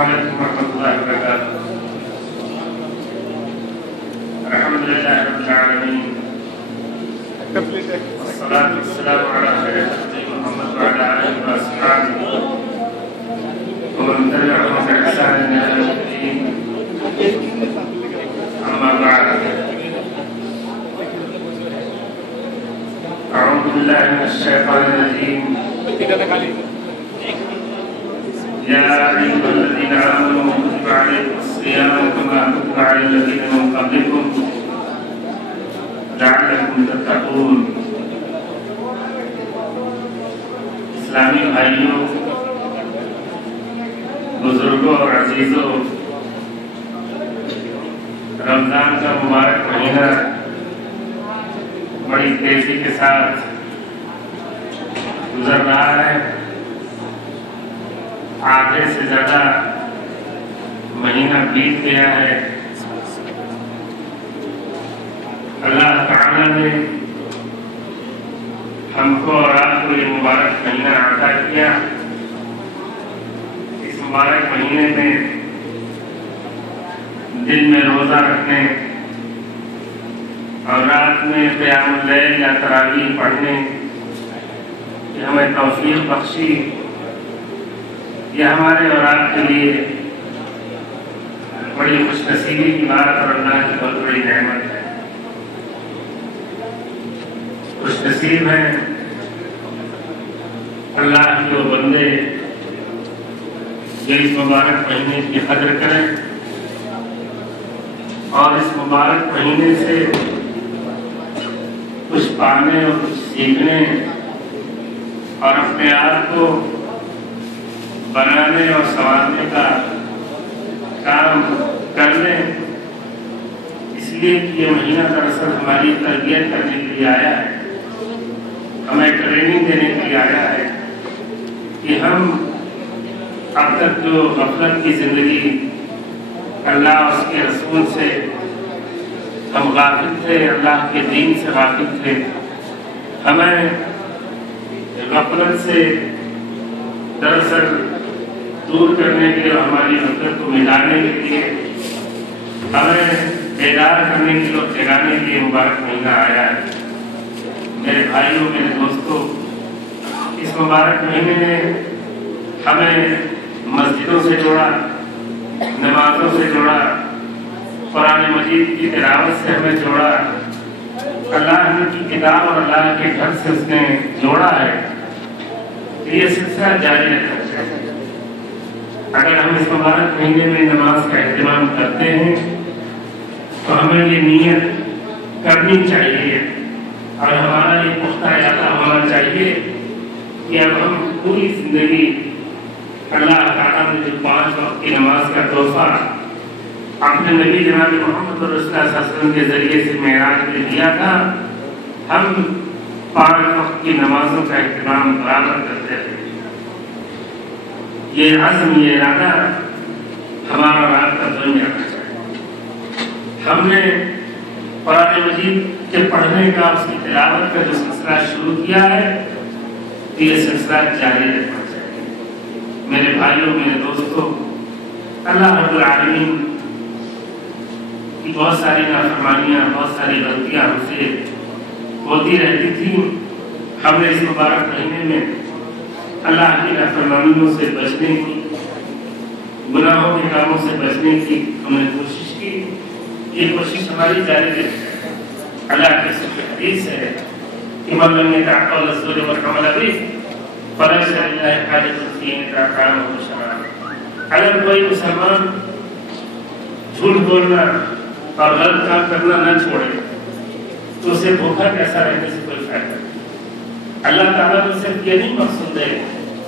علیکم ورحمۃ اللہ وبرکاتہ۔ الحمد للہ رب العالمین، والصلاة والسلام علی خیر خلق محمد وعلی آلہ واصحابہ ومن تبعهم بإحسان إلى يوم الدین، اما بعد، اعوذ باللہ من الشیطان الرجیم، يا أيها الذين آمنوا كتب عليكم الصيام كما كتب على الذين من قبلكم لعلكم تتقون۔ اسلامی بھائیوں، بزرگوں اور عزیزوں، رمضان کا مبارک مہینہ بڑی تیزی کے ساتھ گزر رہا ہے۔ آدھے سے زیادہ مہینہ بیت گیا ہے۔ اللہ تعالی نے ہم کو اور آپ کو یہ مبارک مہینہ عطا کیا۔ اس مبارک مہینے میں دن میں روزہ رکھنے اور رات میں قیام اللیل یا تراویح پڑھنے کی ہمیں توفیق بخشی، یہ ہمارے اور آپ کے لیے بڑی خوش نصیبی کی بات اور اللہ کی بہت بڑی نعمت ہے۔ خوش نصیب ہیں اللہ کے وہ بندے جو اس مبارک مہینے کی قدر کریں اور اس مبارک مہینے سے کچھ پانے اور کچھ سیکھنے اور اپنے آپ کو بنانے اور سنوارنے کا کام کر لیں۔ اس لیے کہ یہ مہینہ دراصل ہماری تربیت کرنے کے لیے آیا ہے، ہمیں ٹریننگ دینے کے لیے آیا ہے کہ ہم اب تک جو غفلت کی زندگی، اللہ اور اس کے رسول سے ہم غافل تھے، اللہ کے دین سے غافل تھے، ہمیں غفلت سے دراصل دور کرنے کے لیے، ہماری غفلت کو مٹانے کے لیے، ہمیں بیدار کرنے کے لیے اور جگانے کے لیے مبارک مہینہ آیا ہے۔ میرے بھائیوں، میرے دوستوں، اس مبارک مہینے نے ہمیں مسجدوں سے جوڑا، نمازوں سے جوڑا، قرآن مجید کی تلاوت سے ہمیں جوڑا، اللہ کی کتاب اور اللہ کے گھر سے اس نے جوڑا ہے۔ یہ سلسلہ جاری رکھنا چاہیے۔ اگر ہم اس مبارک مہینے میں نماز کا اہتمام کرتے ہیں تو ہمیں یہ نیت کرنی چاہیے اور ہمارا یہ پختہ ارادہ ہونا چاہیے کہ اب ہم پوری زندگی اللہ تعالیٰ نے جو 5 وقت کی نماز کا تحفہ اپنے نبی جناب محمد رسول اللہ صلی اللہ علیہ وسلم کے ذریعے سے معراج میں دیا تھا، ہم 5 وقت کی نمازوں کا اہتمام برابر کرتے ہیں۔ یہ عزم، یہ ارادہ ہمارا اور آپ کا دل میں رکھنا چاہیے۔ ہم نے قرآن مجید کے پڑھنے کا، اس کی تلاوت کا جو سلسلہ شروع کیا ہے، یہ سلسلہ جاری رکھنا چاہیے۔ میرے بھائیوں، میرے دوستوں، اللہ رب العالمین کی بہت ساری نافرمانیاں، بہت ساری غلطیاں ہم سے ہوتی رہتی تھیں۔ ہم نے اس مبارک مہینے میں اللہ کی نافرمانیوں سے بچنے کی، گناہوں کے کاموں سے بچنے کی ہم نے کوشش کی۔ یہ کوشش ہماری جاری رہے۔ اللہ کی حدیث ہے کہ من لم يدع قول الزور والعمل به فليس لله حاجة في أن يدع طعامه وشرابه۔ اگر کوئی مسلمان جھوٹ بولنا اور غلط کام کرنا نہ چھوڑے تو اسے بھوکا کیسا رہنے سے کوئی فائدہ نہیں۔ اللہ تعالیٰ نے صرف یہ نہیں مقصود ہے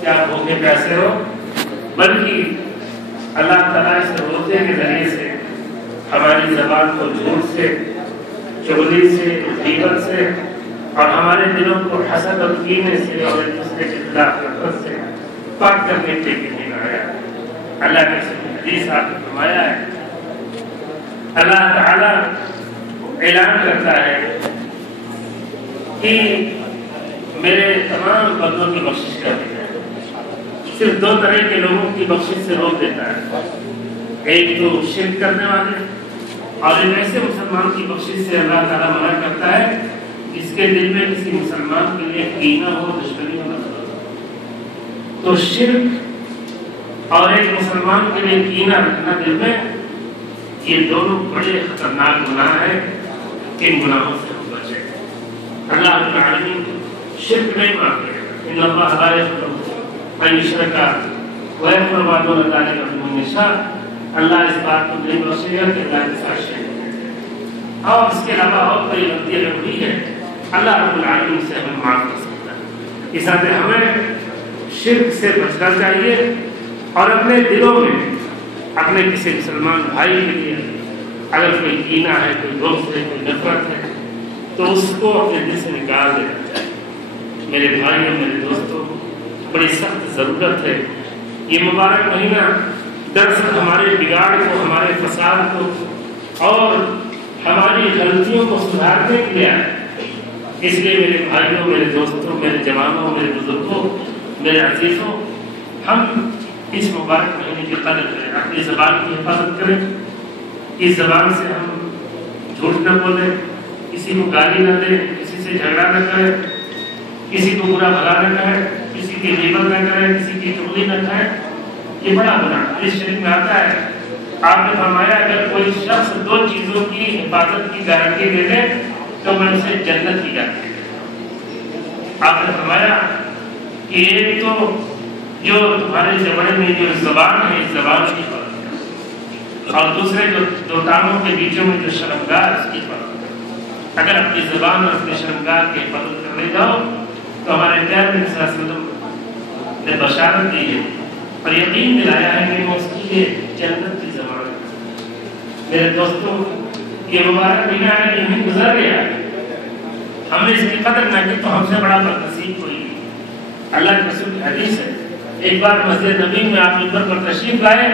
کہ آپ بھوکے پیسے ہو، بلکہ اللہ تعالیٰ اس روزے کے ذریعے سے ہماری زبان کو جھوٹ سے، چغلی سے، غیبت سے اور ہمارے دلوں کو حسد اور کینے سے اور ایک دوسرے کے خلاف نفرت سے پاک کرنے کے لیے آیا۔ اللہ کے حدیث آپ نے فرمایا ہے، اللہ تعالیٰ اعلان کرتا ہے کہ میرے تمام بندوں کی بخشش کر دی جائے۔ صرف دو طرح کے لوگوں کی بخشش سے روک دیتا ہے، ایک تو شرک کرنے والے، اور ایک ایسے مسلمان کی بخشش سے اللہ تعالیٰ منع کرتا ہے جس کے دل میں کسی مسلمان کے لیے کینہ ہو، دشمنی ہو۔ تو شرک اور ایک مسلمان کے لیے کینہ رکھنا دل میں، یہ دونوں بڑے خطرناک گناہ ہیں، ان گناہوں سے ہم بچیں۔ اللہ رب العالمین شرک نہیں مانتے، ان اللہ لا یغفر ان یشرک ویغفر ما دون ذلک لمن یشاء، اللہ اس بات کو نہیں بخشے گا کہ اللہ کے ساتھ شریک ہے، اور اس کے علاوہ اور کوئی غلطی اگر ہوئی ہے اللہ رب العالمین سے ہمیں معاف کر سکتا ہے۔ اس لیے ہمیں شرک سے بچنا چاہیے، اور اپنے دلوں میں اپنے کسی مسلمان بھائی کے لیے اگر کوئی کینہ ہے، کوئی دوست ہے، کوئی نفرت ہے، تو اس کو اپنے دل سے نکال دینا چاہیے۔ میرے بھائیوں، میرے دوستوں، بڑی سخت ضرورت ہے۔ یہ مبارک مہینہ دراصل ہمارے بگاڑ کو، ہمارے فساد کو اور ہماری غلطیوں کو سدھارنے کے لیے آیا۔ اس لیے میرے بھائیوں، میرے دوستوں، میرے جوانوں، میرے بزرگوں، میرے عزیزوں، ہم اس مبارک مہینے کی قدر کریں، اپنی زبان کی حفاظت کریں، اس زبان سے ہم جھوٹ نہ بولیں، کسی کو گالی نہ دیں، کسی سے جھگڑا نہ کریں، کسی کو برا بھلا نہ کہیں، کسی کی غیبت نہ کریں، کسی کی چغلی نہ کھائیں۔ یہ بڑا گناہ اس شریف میں آتا ہے۔ آپ نے فرمایا اگر کوئی شخص دو چیزوں کی حفاظت کی گارنٹی دے دے تو میں اسے جنت کی گارنٹی دے۔ آپ نے فرمایا کہ ایک تو جو تمہارے جبڑے میں جو زبان ہے، اس زبان کی حفاظت، اور دوسرے جو دو ٹانگوں کے بیچوں میں جو شرمگاہ، اس کی حفاظت۔ اگر اپنی زبان اور اپنے شرمگاہ کی حفاظت کرنے جاؤ تو ہمارے پیارے نبی صلی اللہ علیہ وسلم نے بشارت دی ہے اور یقین دلایا ہے کہ وہ اس کے لیے جنت کی زبان ہے۔ میرے دوستوں، یہ مبارک مہینہ ہے، یہ گزر گیا، ہم نے اس کی قدر نہ کی تو ہم سے بڑا بدنصیب کوئی نہیں۔ اللہ کے رسول کی حدیث ہے، ایک بار مسجد نبی میں آپ ممبر پر تشریف لائے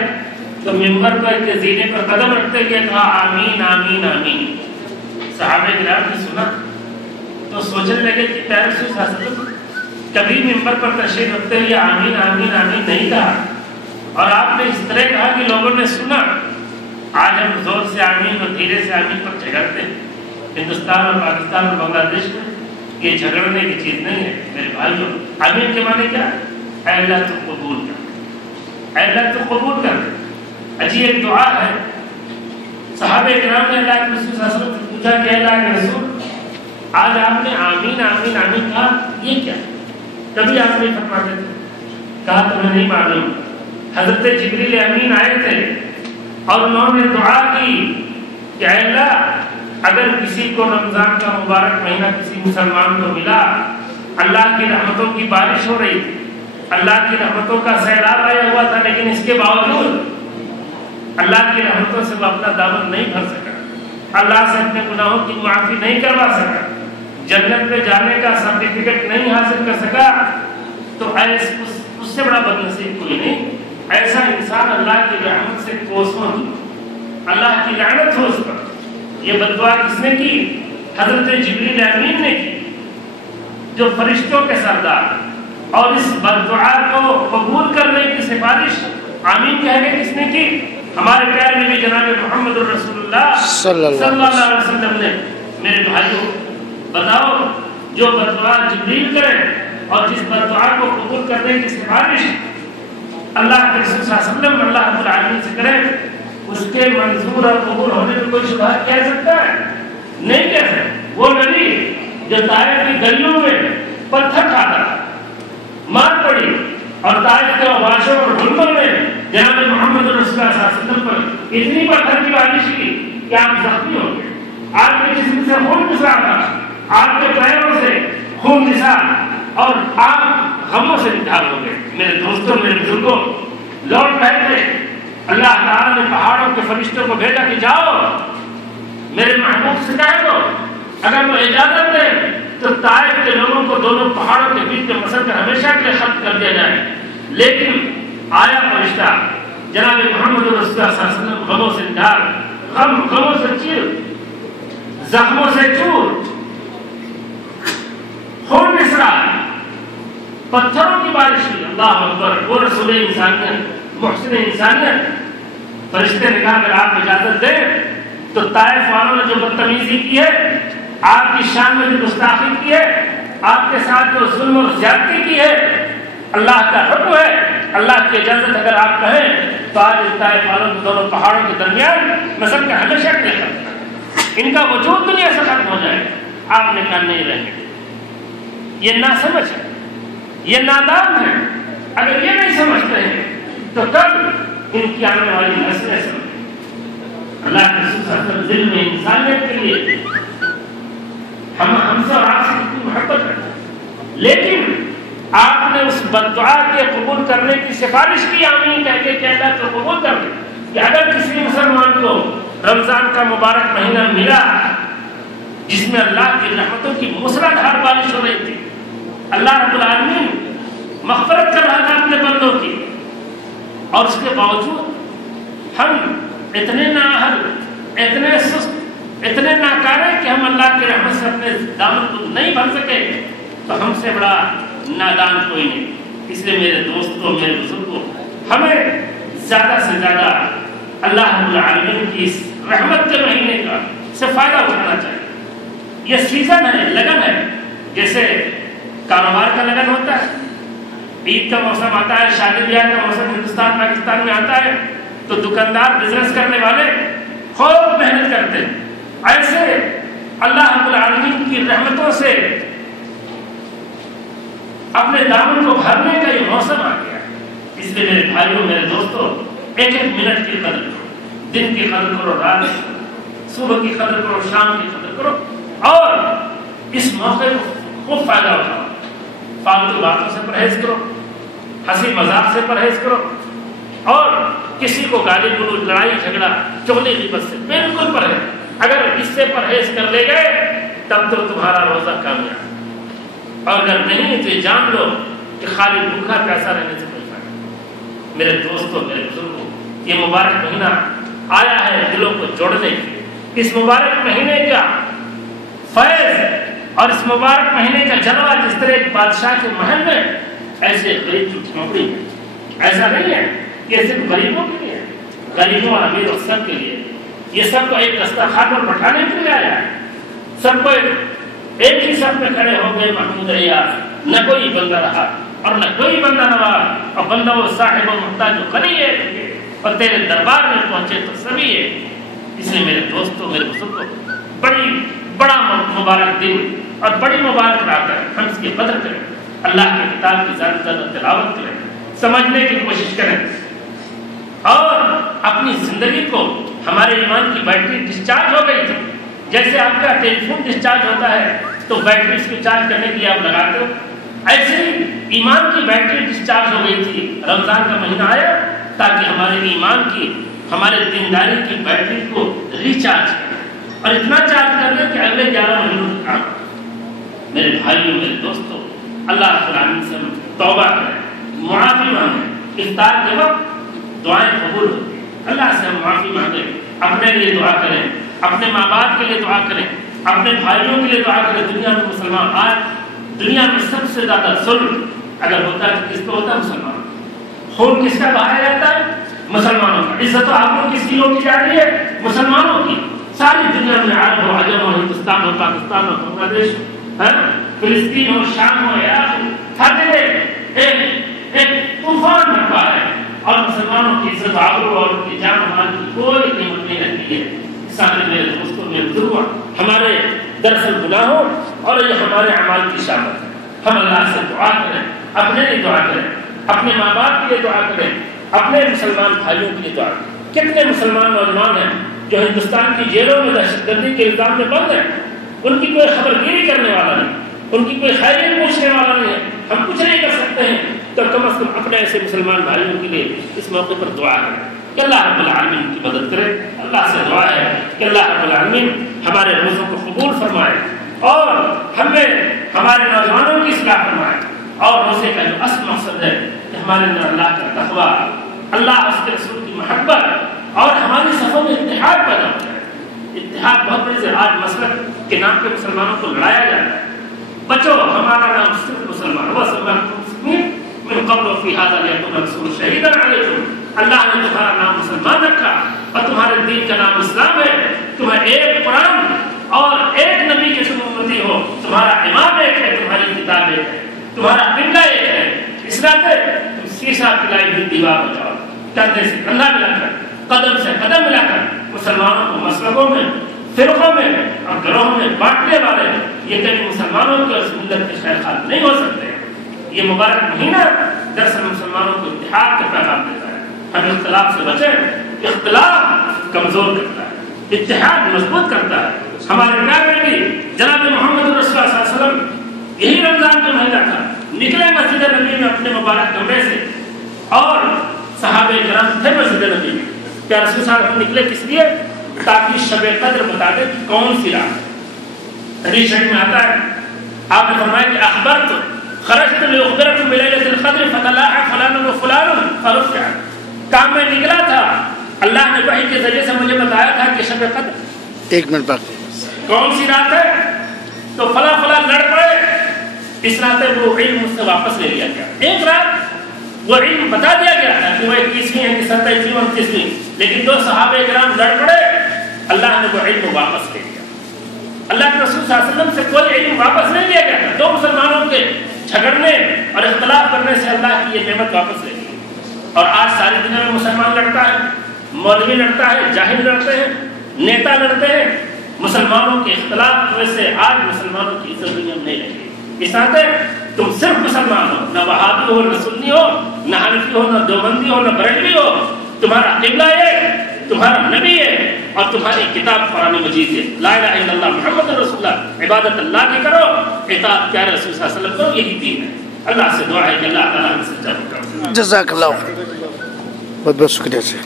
تو ممبر پر کے زینے پر قدم رکھتے ہوئے کہا آمین آمین آمین۔ صحابہ کرام نے سنا تو سوچنے لگے کہ پیارے رسول صلی اللہ علیہ وسلم کبھی ممبر پر تشریف رکھتے ہوئے آمین آمین آمین نہیں کہا، اور آپ نے اس طرح کہا کہ لوگوں نے سنا۔ آج ہم زور سے آمین اور دھیرے سے آمین پر جھگڑتے ہیں۔ ہندوستان اور پاکستان اور بنگلہ دیش میں یہ جھگڑنے کی چیز نہیں ہے۔ میرے بھائیوں، آمین کے معنی کیا؟ اے اللہ تو قبول کر، اے اللہ تو قبول کر۔ اجی ایک دعا ہے، صحابہ کرام نے اللہ کے رسول صلی اللہ علیہ وسلم سے پوچھا کہ اللہ کے رسول آج آپ نے آمین آمین آمین کہا، یہ کیا؟ کبھی آپ نہیں فرماتے تھے۔ کہا تمہیں نہیں معلوم، حضرت جبریل امین آئے تھے اور انہوں نے دعا کی کہ اے اللہ اگر کسی کو رمضان کا مبارک مہینہ کسی مسلمان کو ملا، اللہ کی رحمتوں کی بارش ہو رہی تھی، اللہ کی رحمتوں کا سیلاب آیا ہوا تھا، لیکن اس کے باوجود اللہ کی رحمتوں سے وہ اپنا دامن نہیں بھر سکا، اللہ سے اپنے گناہوں کی معافی نہیں کروا سکا، جنت میں جانے کا سرٹیفکیٹ نہیں حاصل کر سکا، تو اس سے بڑا بدنصیب کوئی نہیں۔ ایسا انسان اللہ کی رحمت سے کوسوں دور، اللہ کی لعنت ہو اس پر۔ یہ بد دعا کس نے کی؟ حضرت جبریل امین نے کی، جو فرشتوں کے سردار، اور اس بد دعا کو قبول کرنے کی سفارش آمین کہہ کے کس نے کی؟ ہمارے پیارے نبی جناب محمد رسول اللہ صلی اللہ علیہ وسلم نے۔ میرے بھائیوں، بتاؤ جو بد دعا جبریل کرے اور جس بد دعا کو قبول کرنے کی سفارش اللہ کے رسول صلی اللہ علیہ وسلم اللہ رب العالمین سے کرے، اس کے منظور اور قبول ہونے میں کوئی شبہ کہہ سکتا ہے؟ نہیں کہہ سکتا۔ وہ نبی جو طائف کی گلیوں میں پتھر کھاتا تھا، مار پڑی، اور طائف کے واشوں اور ڈھلموں میں جناب محمد رسول اللہ صلی اللہ علیہ وسلم پر اتنی پتھر کی بارش کی کہ آپ زخمی ہو گئے، آپ کے جسم سے خون نثار تھا، آپ کے پیروں سے خون نثار، اور آپ غموں سے نڈھال ہو گئے۔ میرے دوستوں، میرے بزرگوں، لوٹ رہے تھے، اللہ تعالیٰ نے پہاڑوں کے فرشتوں کو بھیجا کہ جاؤ میرے محبوب سے کہہ دو اگر وہ اجازت دے تو طائف کے لوگوں کو دونوں پہاڑوں کے بیچ میں پسند کر ہمیشہ کے لیے ختم کر دیا جائے۔ لیکن آیا فرشتہ جناب محمد رسول اللہ صلی اللہ علیہ وسلم غموں سے نڈھال، غموں سے چیر، زخموں سے چور، خون نثار، پتھروں کی بارش ہوئی، اللہ اکبر، وہ رسول انسانیت، محسن انسانیت۔ فرشتے نے کہا اگر آپ اجازت دیں تو طائف والوں نے جو بدتمیزی کی ہے، آپ کی شان میں جو گستاخی کی ہے، آپ کے ساتھ جو ظلم اور زیادتی کی ہے، اللہ کا حکم ہے، اللہ کی اجازت اگر آپ کہیں تو آج اس طائف والوں کے دونوں پہاڑوں کے درمیان میں سب کا ہمیشہ کے لیے کرتا ہوں، ان کا وجود دنیا سے ختم ہو جائے۔ آپ نے کہا نہیں رہیں گے، یہ ناسمجھ ہے، یہ نادان ہے۔ اگر یہ نہیں سمجھتے ہیں تو کب ان کی آنے والی نسلیں سمجھیں؟ اللہ کے رسول صلی اللہ علیہ وسلم دل میں انسانیت کے لیے ہم سے اور آپ سے کتنی محبت کرتے ہیں، لیکن آپ نے اس بددعا کے قبول کرنے کی سفارش کی، آمین کہہ کے کہ اللہ کو قبول کر دے کہ اگر کسی مسلمان کو رمضان کا مبارک مہینہ ملا جس میں اللہ کی رحمتوں کی موسلادھار بارش ہو رہی تھی، اللہ رب العالمین مغفرت کر رہا تھا اپنے بندوں کی، اور اس کے باوجود ہم اتنے نااہل، اتنے سست، اتنے ناکارے کہ ہم اللہ کی رحمت سے اپنے دامن کو نہیں بھر سکے، تو ہم سے بڑا نادان کوئی نہیں۔ اس لیے میرے دوستوں، میرے بزرگوں، ہمیں زیادہ سے زیادہ اللہ رب العالمین کی اس رحمت کے مہینے کا سے فائدہ اٹھانا چاہیے۔ یہ سیزن ہے، لگن ہے، جیسے کاروبار کا لگن ہوتا ہے، عید کا موسم آتا ہے، شادی بیاہ کا موسم ہندوستان پاکستان میں آتا ہے تو دکاندار، بزنس کرنے والے خوب محنت کرتے ہیں۔ ایسے اللہ رب العالمین کی رحمتوں سے اپنے دامن کو بھرنے کا یہ موسم آ گیا ہے۔ اس لیے میرے بھائیوں، میرے دوستوں، ایک ایک منٹ کی قدر کرو، دن کی قدر کرو، رات کی قدر کرو، صبح کی قدر کرو، شام کی قدر کرو، اور اس موقع کو خوب فائدہ اٹھاؤ۔ فالتو باتوں سے پرہیز کرو، ہنسی مذاق سے پرہیز کرو، اور کسی کو گالی گلوچ، لڑائی جھگڑا، چغلی غیبت سے بالکل پرہیز۔ اگر اس سے پرہیز کر لے گئے تب تو تمہارا روزہ کامیاب، اور اگر نہیں تو یہ جان لو کہ خالی بھوکا پیسہ رہنے سے کوئی فائدہ نہیں۔ میرے دوستوں، میرے بزرگوں، یہ مبارک مہینہ آیا ہے دلوں کو جوڑنے کے لیے۔ اس مبارک مہینے کا فیض اور اس مبارک مہینے کا جلوہ جس طرح ایک بادشاہ کے محل میں، ایسے غریب کی جھونپڑی میں، ایسا نہیں ہے کہ صرف غریبوں کے لیے، غریبوں اور امیر اور سب کے لیے۔ یہ سب کو ایک دسترخوان پر بٹھانے کے لیے آیا ہے۔ سب کو ایک ہی سب میں کھڑے ہو گئے محمود ریاض، نہ کوئی بندہ رہا اور نہ کوئی بندہ نواز، اور بندہ وہ صاحب و محتاج جو غنی ہے اور تیرے دربار میں پہنچے تو سبھی ہے۔ اس لیے میرے دوستوں، میرے بزرگوں، بڑا مبارک دن اور بڑی مبارک رات ہے، ہم اس کی قدر کریں، اللہ کی کتاب کی زیادہ سے زیادہ تلاوت کریں، سمجھنے کی کوشش کریں، اور اپنی زندگی کو، ہمارے ایمان کی بیٹری ڈسچارج ہو گئی تھی، جیسے آپ کا ٹیلی فون ڈسچارج ہوتا ہے تو بیٹری اس کو چارج کرنے کے لیے آپ لگاتے ہو، ایسے ہی ایمان کی بیٹری ڈسچارج ہو گئی تھی۔ رمضان کا مہینہ آیا تاکہ ہمارے ایمان کی، ہمارے دینداری کی بیٹری کو ریچارج کریں، اور اتنا چارج کر دیں کہ اگلے 11 مہینوں تک کام۔ میرے بھائیوں، میرے دوستوں، اللہ رب العالمین سے توبہ کریں، معافی مانگیں۔ افطار کے وقت دعائیں قبول ہوتی ہیں، اللہ سے ہم معافی مانگیں، اپنے لیے دعا کریں، اپنے ماں باپ کے لیے دعا کریں، اپنے بھائیوں کے لیے دعا کریں۔ دنیا میں مسلمان، آج دنیا میں سب سے زیادہ ظلم اگر ہوتا ہے تو کس پہ ہوتا ہے؟ مسلمان۔ خون کس کا بہایا جاتا ہے؟ مسلمانوں کا۔ عزت و آبرو کس کی لوٹی جا رہی ہے؟ مسلمانوں کی۔ ساری دنیا میں عرب ہو، عجم ہو، ہندوستان ہو، پاکستان ہو، بنگلہ دیش ہو، فلسطین ہو، شام ہو، عراق ہو، ہر جگہ ایک طوفان برپا ہے، اور مسلمانوں کی عزت و آبرو اور ان کی جان و مال کی کوئی قیمت نہیں رہتی ہے۔ سارے میرے دوستوں، میرے بزرگوں، ہمارے دراصل گناہوں اور یہ ہمارے اعمال کی شامت ہے۔ ہم اللہ سے دعا کریں، اپنے لیے دعا کریں، اپنے ماں باپ کے لیے دعا کریں، اپنے مسلمان بھائیوں کے لیے دعا کریں۔ کتنے مسلمان نوجوان ہیں جو ہندوستان کی جیلوں میں دہشت گردی کے الزام میں بند ہیں، ان کی کوئی خبر گیری کرنے والا نہیں، ان کی کوئی خیریت پوچھنے والا نہیں ہے، ہم کچھ نہیں کر سکتے ہیں، تو کم از کم اپنے ایسے مسلمان بھائیوں کے لیے اس موقع پر دعا کریں کہ اللہ رب العالمین کی مدد کرے۔ اللہ سے دعا ہے کہ اللہ رب العالمین ہمارے روزوں کو قبول فرمائے، اور ہمیں ہمارے نوجوانوں کی اصلاح فرمائے، اور روزے کا جو اصل مقصد ہے کہ ہمارے اندر اللہ کا تقویٰ، اللہ اس کے رسول کی محبت، اور ہماری صفوں میں اتحاد پیدا ہو جائے۔ اتحاد بہت بڑی سے آج مسلک کے نام پہ مسلمانوں کو لڑایا جاتا ہے۔ بچو، ہمارا نام صرف مسلمان، وہ مسلمان من قبل وفی ھذا لیکن الرسول شہیدا علیکم. اللہ نے تمہارا نام مسلمان رکھا اور تمہارے دین کا نام اسلام ہے. تمہیں ایک قرآن اور ایک نبی کے تم امتی ہو. تمہارا امام ایک ہے, تمہاری کتاب ایک ہے, تمہارا قبلہ ایک ہے. اس طرح تم شیشہ پلائی ہوئی دیوار ہو جاؤ, کندھے سے کندھا ملا کر, قدم سے قدم ملا کر مسلمانوں کو مسلکوں میں, فرقوں میں اور گروہوں میں بانٹنے والے یہ کئی مسلمانوں کی اور ملت کے خیر خواہ نہیں ہو سکتے. یہ مبارک مہینہ دراصل مسلمانوں کو اتحاد کا پیغام دیتا ہے. ہم اختلاف سے بچیں. اختلاف کمزور کرتا ہے, اتحاد مضبوط کرتا ہے. ہمارے نبی میں بھی جناب محمد رسول اللہ صلی اللہ علیہ وسلم یہی رمضان کا مہینہ تھا, نکلے مسجد نبی میں اپنے مبارک کمرے سے, اور صحابہ کرام تھے مسجد نبی میں. کیا رسول صلی اللہ علیہ وسلم نکلے کس لیے؟ تاکہ شب قدر بتا دے کون سی رات. حدیث شریف میں آتا ہے, آپ نے فرمایا کہ اخبرت خرجت لاخبرکم بلیلۃ القدر فتلاحق فلان و فلان فرفع. کام میں نکلا تھا, اللہ نے وحی کے ذریعے سے مجھے بتایا تھا کہ شب قدر ایک منٹ بعد کون سی رات ہے, تو فلاں فلاں لڑ پڑے. اس رات وہ علم اس سے واپس لے لیا گیا. ایک رات وہ علم بتا دیا گیا تھا کہ وہ 21ویں ہے کہ 27ویں اور 29ویں, لیکن دو صحابہ کرام لڑ پڑے, اللہ نے وہ علم واپس لے لیا. اللہ کے رسول صلی اللہ علیہ وسلم سے کوئی علم واپس نہیں لیا گیا تھا. دو مسلمانوں کے جھگڑنے اور اختلاف کرنے سے اللہ کی یہ نعمت واپس لے لی. اور آج ساری دنیا میں مسلمان لڑتا ہے, مولوی لڑتا ہے, جاہل لڑتے ہیں, نیتا لڑتے ہیں. مسلمانوں کے اختلاف کی وجہ سے آج مسلمانوں کی عزت دنیا میں نہیں رہی. اس آتے تم صرف مسلمان ہو, نہ وہابی ہو, نہ سنی ہو, نہ حنفی ہو, نہ دیوبندی ہو, نہ بریلوی ہو. تمہارا قبلہ ہے, تمہارا نبی ہے, اور تمہاری کتاب قرآن مجید ہے. لا الہ الا اللہ محمد رسول اللہ. عبادت اللہ کی کرو, اطاعت پیارے رسول صلی اللہ علیہ وسلم کرو. یہی دین ہے. اللہ سے دعا ہے کہ اللہ تعالیٰ ہمیں سچا کرے. جزاک اللہ خیر. بہت بہت شکریہ سے.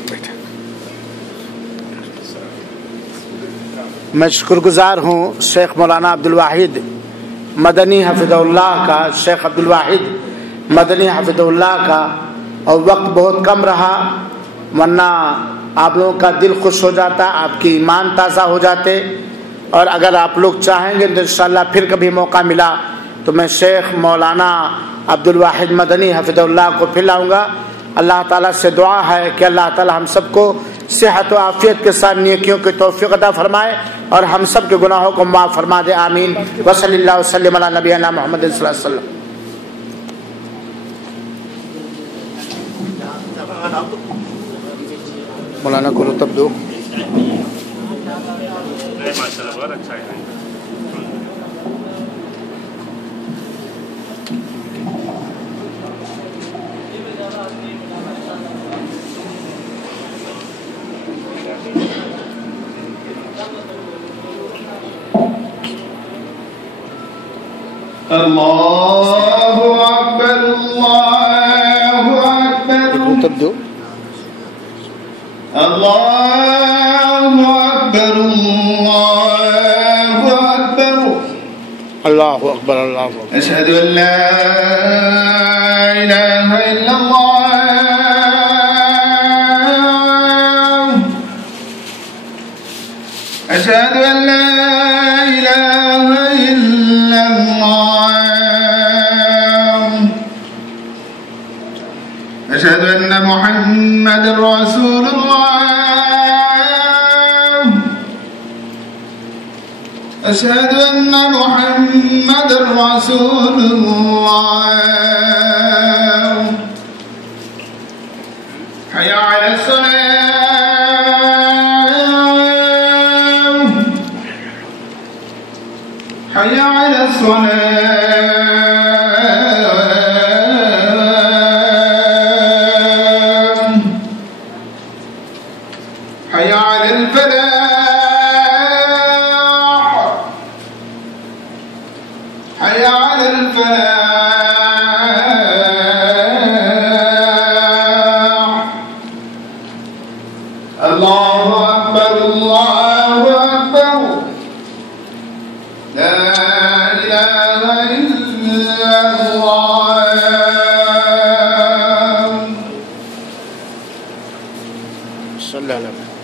میں شکر گزار ہوں شیخ مولانا عبد الواحد مدنی حفظہ اللہ کا, شیخ عبد الواحد مدنی حفظہ اللہ کا. اور وقت بہت کم رہا, ورنہ آپ لوگوں کا دل خوش ہو جاتا, آپ کی ایمان تازہ ہو جاتے. اور اگر آپ لوگ چاہیں گے تو انشاءاللہ پھر کبھی موقع ملا تو میں شیخ مولانا عبد الواحد مدنی حفظہ اللہ کو پھر لاؤں گا. اللہ تعالیٰ سے دعا ہے کہ اللہ تعالیٰ ہم سب کو صحت و عافیت کے ساتھ نیکیوں کی توفیق عطا فرمائے اور ہم سب کے گناہوں کو معاف فرما دے. آمین. وصلی اللہ وسلم علی نبینا محمد صلی اللہ علیہ وسلم. مولانا کو رتب دو. اللہ اکبر اللہ اکبر. رتب دو. اللہ اکبر اللہ اکبر. اللہ اکبر اللہ اکبر. اشہد ان لا الہ الا اللہ. اشہد ان لا الہ الا اللہ. اشہد ان محمد رسول اللہ. اشہد ان محمد رسول اللہ. حی علی الصلاۃ. حی علی الصلاۃ. حی علی الفلاح. حی علی الفلاح. اللہ اکبر اللہ اکبر. لا الہ الا اللہ. صلی اللہ علیہ وسلم.